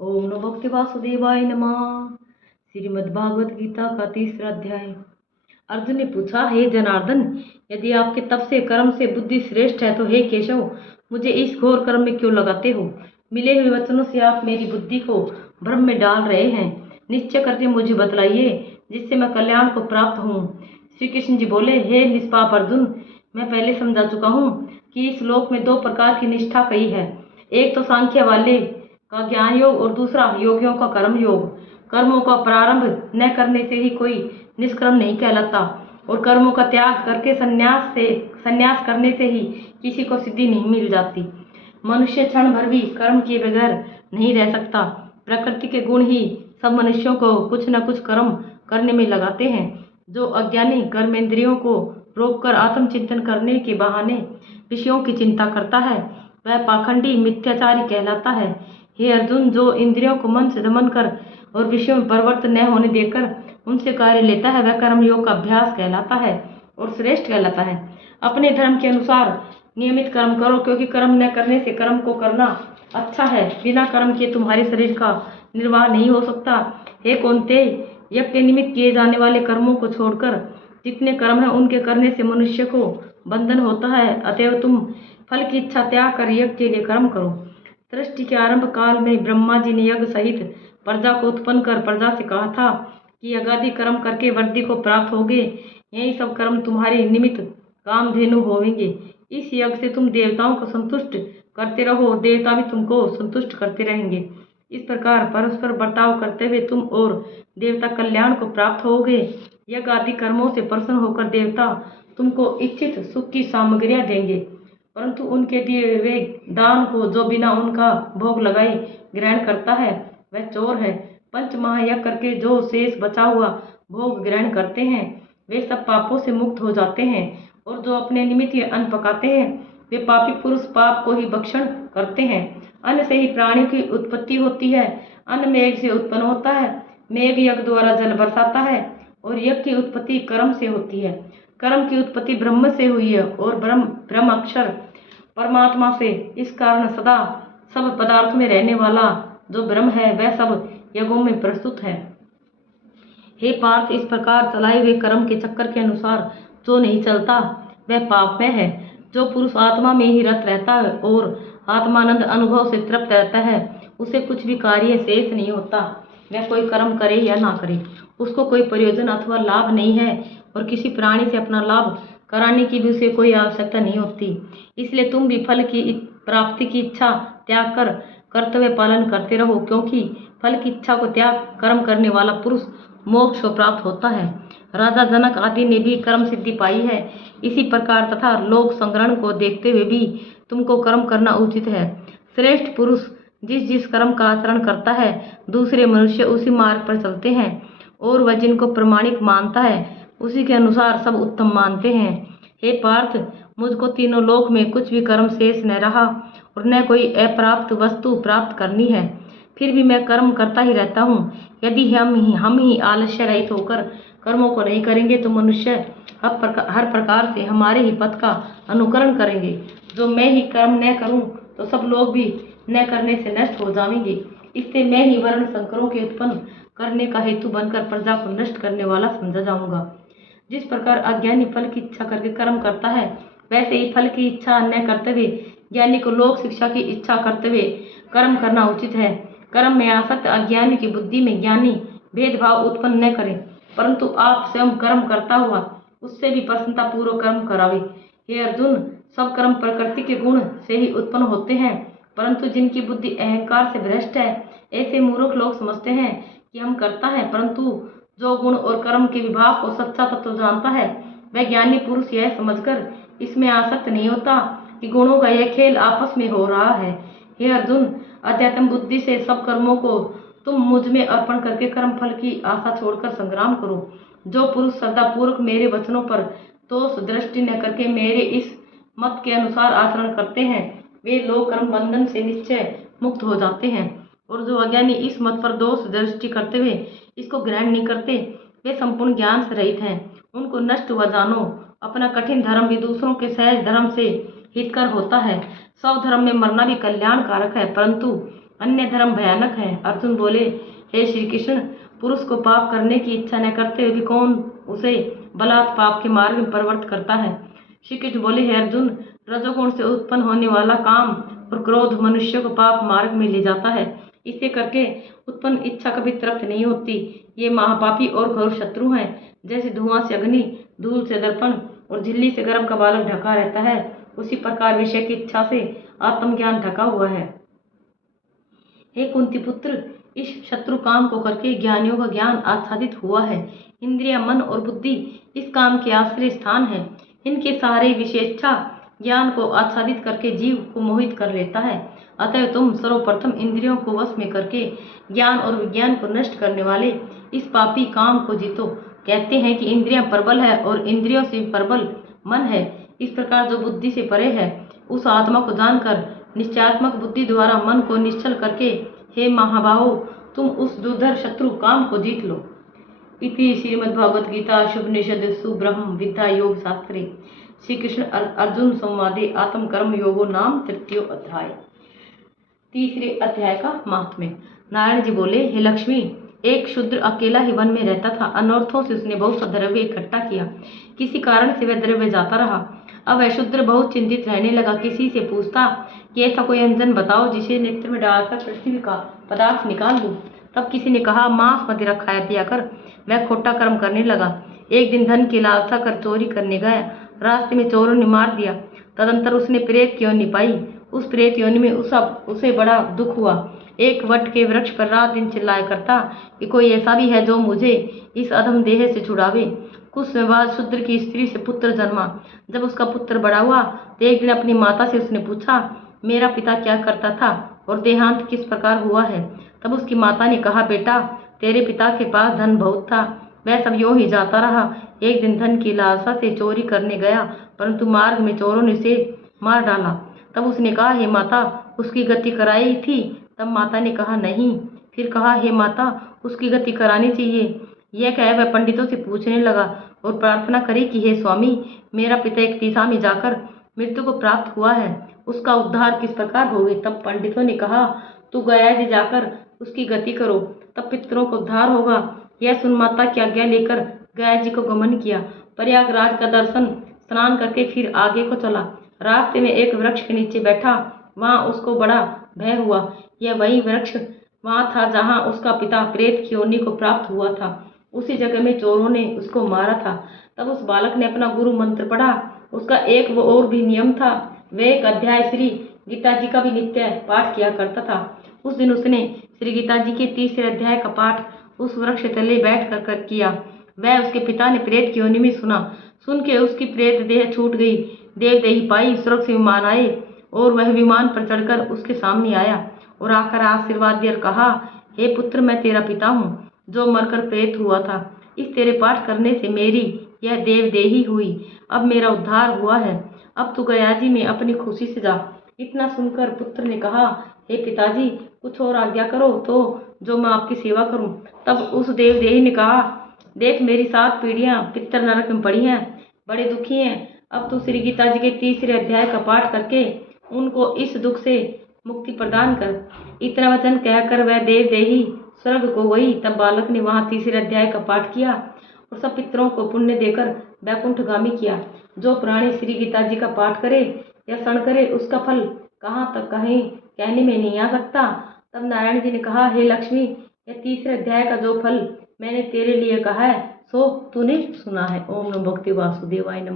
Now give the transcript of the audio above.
ओम नमो भगवते वासुदेवाय नमः। श्रीमद् भागवत गीता का 3रा अध्याय। अर्जुन ने पूछा, हे जनार्दन, यदि आपके तप से कर्म से बुद्धि श्रेष्ठ है तो हे केशव, मुझे इस घोर कर्म में क्यों लगाते हो? मिले हुए वचनों से आप मेरी बुद्धि को भ्रम में डाल रहे हैं। निश्चय करके मुझे बतलाइए, जिससे मैं कल्याण को प्राप्त हूँ। श्री कृष्ण जी बोले, हे निष्पाप अर्जुन, मैं पहले समझा चुका हूँ कि इस लोक में 2 प्रकार की निष्ठा कही है। एक तो सांख्य वाले का ज्ञान योग और दूसरा योगियों का कर्म योग। कर्मों का प्रारंभ न करने से ही कोई निष्कर्म नहीं कहलाता और कर्मों का त्याग करके संन्यास करने से ही किसी को सिद्धि नहीं मिल जाती। मनुष्य क्षण भर भी कर्म किए बगैर नहीं रह सकता। प्रकृति के गुण ही सब मनुष्यों को कुछ न कुछ कर्म करने में लगाते हैं। जो अज्ञानी कर्मेंद्रियों को रोककर आत्मचिंतन करने के बहाने विषयों की चिंता करता है, वह पाखंडी मिथ्याचारी कहलाता है। हे अर्जुन, जो इंद्रियों को मन से दमन कर और विषयों में परिवर्तन न होने देकर उनसे कार्य लेता है, वह कर्मयोग का अभ्यास कहलाता है और श्रेष्ठ कहलाता है। अपने धर्म के अनुसार नियमित कर्म करो, क्योंकि कर्म न करने से कर्म को करना अच्छा है। बिना कर्म के तुम्हारे शरीर का निर्वाह नहीं हो सकता। हे कौन्तेय, यज्ञ निमित्त किए जाने वाले कर्मों को छोड़कर जितने कर्म हैं उनके करने से मनुष्य को बंधन होता है। अतएव तुम फल की इच्छा त्याग कर यज्ञ के लिए कर्म करो। सृष्टि के आरंभ काल में ब्रह्मा जी ने यज्ञ सहित प्रजा को उत्पन्न कर प्रजा से कहा था कि यज्ञादि कर्म करके वृद्धि को प्राप्त होगे। यही सब कर्म तुम्हारे निमित्त कामधेनु होवेंगे। इस यज्ञ से तुम देवताओं को संतुष्ट करते रहो, देवता भी तुमको संतुष्ट करते रहेंगे। इस प्रकार परस्पर बर्ताव करते हुए तुम और देवता कल्याण को प्राप्त होगे। यज्ञ आदि कर्मों से प्रसन्न होकर देवता तुमको इच्छित सुख की सामग्रियां देंगे, परंतु उनके दिए हुए दान को जो बिना उनका भोग लगाए ग्रहण करता है वह चोर है। पंच महायज्ञ करके जो शेष बचा हुआ भोग ग्रहण करते हैं वे सब पापों से मुक्त हो जाते हैं, और जो अपने निमित्त ये अन्न पकाते हैं वे पापी पुरुष पाप को ही भक्षण करते हैं। अन्न से ही प्राणियों की उत्पत्ति होती है। अन्न मेघ से उत्पन्न होता है। मेघ यज्ञ द्वारा जल बरसाता है और यज्ञ की उत्पत्ति कर्म से होती है। कर्म की उत्पत्ति ब्रह्म से हुई है और ब्रह्म अक्षर परमात्मा से। इस कारण सदा सब पदार्थों में रहने वाला जो ब्रह्म है वह सब यज्ञों में प्रस्तुत है। हे पार्थ, इस प्रकार चलाए हुए कर्म के चक्कर के अनुसार जो नहीं चलता वह पाप में है। जो पुरुष आत्मा में ही रत रहता है और आत्मानंद अनुभव से तृप्त रहता है, उसे कुछ भी कार्य शेष नहीं होता। वह कोई कर्म करे या ना करे, उसको कोई प्रयोजन अथवा लाभ नहीं है और किसी प्राणी से अपना लाभ कराने की भी उसे कोई आवश्यकता नहीं होती। इसलिए तुम भी फल की प्राप्ति की इच्छा त्याग कर कर्तव्य पालन करते रहो, क्योंकि फल की इच्छा को त्याग कर्म करने वाला पुरुष मोक्ष को प्राप्त होता है। राजा जनक आदि ने भी कर्म सिद्धि पाई है। इसी प्रकार तथा लोक संग्रहण को देखते हुए भी तुमको कर्म करना उचित है। श्रेष्ठ पुरुष जिस जिस कर्म का आचरण करता है, दूसरे मनुष्य उसी मार्ग पर चलते हैं, और वह जिनको प्रमाणिक मानता है उसी के अनुसार सब उत्तम मानते हैं। हे पार्थ, मुझको तीनों लोक में कुछ भी कर्म शेष न रहा और न कोई अप्राप्त वस्तु प्राप्त करनी है। फिर भी मैं कर्म करता ही रहता हूँ। यदि हम ही आलस्य रहित होकर कर्मों को नहीं करेंगे तो मनुष्य हर प्रकार से हमारे ही पथ का अनुकरण करेंगे। जो मैं ही कर्म न करूं तो सब लोग भी न करने से नष्ट हो जाएंगे। इससे मैं ही वर्ण संकरों के उत्पन्न करने का हेतु बनकर प्रजा को नष्ट करने वाला समझा जाऊंगा। जिस प्रकार अज्ञानी फल की इच्छा करके कर्म करता है, वैसे ही फल की इच्छा न करते हुए ज्ञानी को लोक शिक्षा की इच्छा करते हुए कर्म करना उचित है। कर्म में आसक्त अज्ञानी की बुद्धि में ज्ञानी भेदभाव उत्पन्न न करे, परंतु आप स्वयं कर्म करता हुआ उससे भी प्रसन्नता पूर्वक कर्म करावे। हे अर्जुन, सब कर्म प्रकृति के गुण से ही उत्पन्न होते हैं, परंतु जिनकी बुद्धि अहंकार से भ्रष्ट है, ऐसे मूर्ख लोग समझते हैं कि हम करता है, परंतु जो गुण और कर्म के विभाग को सच्चा तत्व जानता है वह ज्ञानी पुरुष यह समझकर इसमें आसक्त नहीं होता कि गुणों का यह खेल आपस में हो रहा है। हे अर्जुन, अध्यात्म बुद्धि से सब कर्मों को तुम मुझ में अर्पण करके कर्म फल की आशा छोड़कर संग्राम करो। जो पुरुष श्रद्धा पूर्वक मेरे वचनों पर दोष दृष्टि न करके मेरे इस मत के अनुसार आचरण करते हैं, वे लोग कर्म बंधन से निश्चय मुक्त हो जाते हैं, और जो अज्ञानी इस मत पर दोष दृष्टि करते हुए इसको ग्रहण नहीं करते वे संपूर्ण ज्ञान से रहित हैं। उनको नष्ट हुआ जानो। अपना कठिन धर्म भी दूसरों के सहज धर्म से हितकर होता है। सब धर्म में मरना भी कल्याण कारक है, परंतु अन्य धर्म भयानक है। अर्जुन बोले, हे श्री कृष्ण, पुरुष को पाप करने की इच्छा न करते हुए भी कौन उसे बलात् पाप के मार्ग में प्रवृत्त करता है? श्री कृष्ण बोले, हे अर्जुन, रजोगुण से उत्पन्न होने वाला काम और क्रोध मनुष्य को पाप मार्ग में ले जाता है। इसे करके उत्पन्न इच्छा कभी तृप्त नहीं होती। ये महापापी और घोर शत्रु हैं। जैसे धुआं से अग्नि, धूल से दर्पण और झिल्ली से गर्म का बालक ढका रहता है, उसी प्रकार विषय की इच्छा से आत्मज्ञान ढका हुआ है। हे कुंती पुत्र, इस शत्रु काम को करके ज्ञानियों का ज्ञान आच्छादित हुआ है। इंद्रिय, मन और बुद्धि इस काम के आश्रय स्थान है। इनके सहारे विशेषता ज्ञान को आच्छादित करके जीव को मोहित कर लेता है। अतः तुम सर्वप्रथम इंद्रियों को वश में करके ज्ञान और विज्ञान को नष्ट करने वाले इस पापी काम को जीतो। कहते हैं कि इंद्रियां प्रबल है और इंद्रियों से प्रबल मन है। इस प्रकार जो बुद्धि से परे है, उस आत्मा को जानकर निश्चयात्मक बुद्धि द्वारा मन को निश्चल करके, हे महाबाहो, तुम उस दुर्धर शत्रु काम को जीत लो। इति श्रीमद्भागवत गीता शुभनिषदसु ब्रह्म विद्या योग शास्त्रे श्री कृष्ण अर्जुन संवादे आत्म कर्म योगो नाम तृतीयो अध्याय। तीसरे अध्याय का महात्म्य। नारायण जी बोले, हे लक्ष्मी, एक शूद्र अकेला ही वन में रहता था। अनर्थों से उसने बहुत सा द्रव्य इकट्ठा किया। किसी कारण से वह द्रव्य जाता रहा। अब वह शूद्र बहुत चिंतित रहने लगा। किसी से पूछता कि ऐसा कोई अंजन बताओ जिसे नेत्र में डालकर पृथ्वी का पदार्थ निकाल दूं। तब किसी ने कहा, मांस मदिरा खाया पिया कर। वह खोटा कर्म करने लगा। एक दिन धन की लालसा कर चोरी करने गया। रास्ते में चोरों ने मार दिया। तदंतर उसने प्रेत की योनि पाई। उस प्रेत योनि में उसे बड़ा दुख हुआ। एक वट के वृक्ष पर रात दिन चिल्लाया करता कि कोई ऐसा भी है जो मुझे इस अधम देह से छुड़ावे। कुछ समय बाद शूद्र की स्त्री से पुत्र जन्मा। जब उसका पुत्र बड़ा हुआ तो एक दिन अपनी माता से उसने पूछा, मेरा पिता क्या करता था और देहांत किस प्रकार हुआ है? तब उसकी माता ने कहा, बेटा, तेरे पिता के पास धन बहुत था, वह सब यूं ही जाता रहा। एक दिन धन की लालसा से चोरी करने गया, परंतु मार्ग में चोरों ने उसे मार डाला। तब उसने कहा, हे माता, उसकी गति कराई थी? तब माता ने कहा, नहीं। फिर कहा, हे माता, उसकी गति करानी चाहिए। यह कह वह पंडितों से पूछने लगा और प्रार्थना करी कि हे स्वामी, मेरा पिता एक दिशा में जाकर मृत्यु को प्राप्त हुआ है, उसका उद्धार किस प्रकार होगे? तब पंडितों ने कहा, तू गया जी जाकर उसकी गति करो, तब पितरों को उद्धार होगा। यह सुन माता की आज्ञा लेकर गया जी को गमन किया। प्रयागराज का दर्शन स्नान करके फिर आगे को चला। रास्ते में एक वृक्ष के नीचे बैठा। वहां उसको बड़ा भय हुआ। यह वही वृक्ष वहां था जहां उसका पिता प्रेत की योनि को प्राप्त हुआ था। उसी जगह में चोरों ने उसको मारा था। तब उस बालक ने अपना गुरु मंत्र पढ़ा। उसका एक वो और भी नियम था, वह एक अध्याय श्री गीता जी का भी नित्य पाठ किया करता था। उस दिन उसने श्री गीता जी के तीसरे अध्याय का पाठ उस वृक्ष तले बैठ कर किया। वह उसके पिता ने प्रेत की योनि में सुना। सुन के उसकी प्रेत देह छूट गई। देवदेही पाई, स्वर्ग से विमान आए और वह विमान पर चढ़कर उसके सामने आया और आकर आशीर्वाद दिया और कहा, हे पुत्र, मैं तेरा पिता हूँ जो मरकर प्रेत हुआ था। इस तेरे पाठ करने से मेरी यह देवदेही हुई। अब मेरा उद्धार हुआ है। अब तू गया जी में अपनी खुशी से जा। इतना सुनकर पुत्र ने कहा, हे पिताजी, कुछ और आज्ञा करो तो जो मैं आपकी सेवा करूं। तब उस देवदेही ने कहा, देख, मेरी 7 पीढ़ियां पितर नरक में पड़ी हैं, बड़े दुखी हैं। अब तू श्री गीता जी के तीसरे अध्याय का पाठ करके उनको इस दुख से मुक्ति प्रदान कर। इतना वचन कहकर वह देवदेही स्वर्ग को गई। तब बालक ने वहां तीसरे अध्याय का पाठ किया और सब पितरों को पुण्य देकर वैकुंठगामी किया। जो प्राणी श्री गीता जी का पाठ करे या श्रवण करे, उसका फल कहाँ तक कहीं कहने में नहीं आ सकता। तब नारायण जी ने कहा, हे लक्ष्मी, यह तीसरे अध्याय का जो फल मैंने तेरे लिए कहा है सो तूने सुना है। ओम नमो भगवते वासुदेवाय नमः।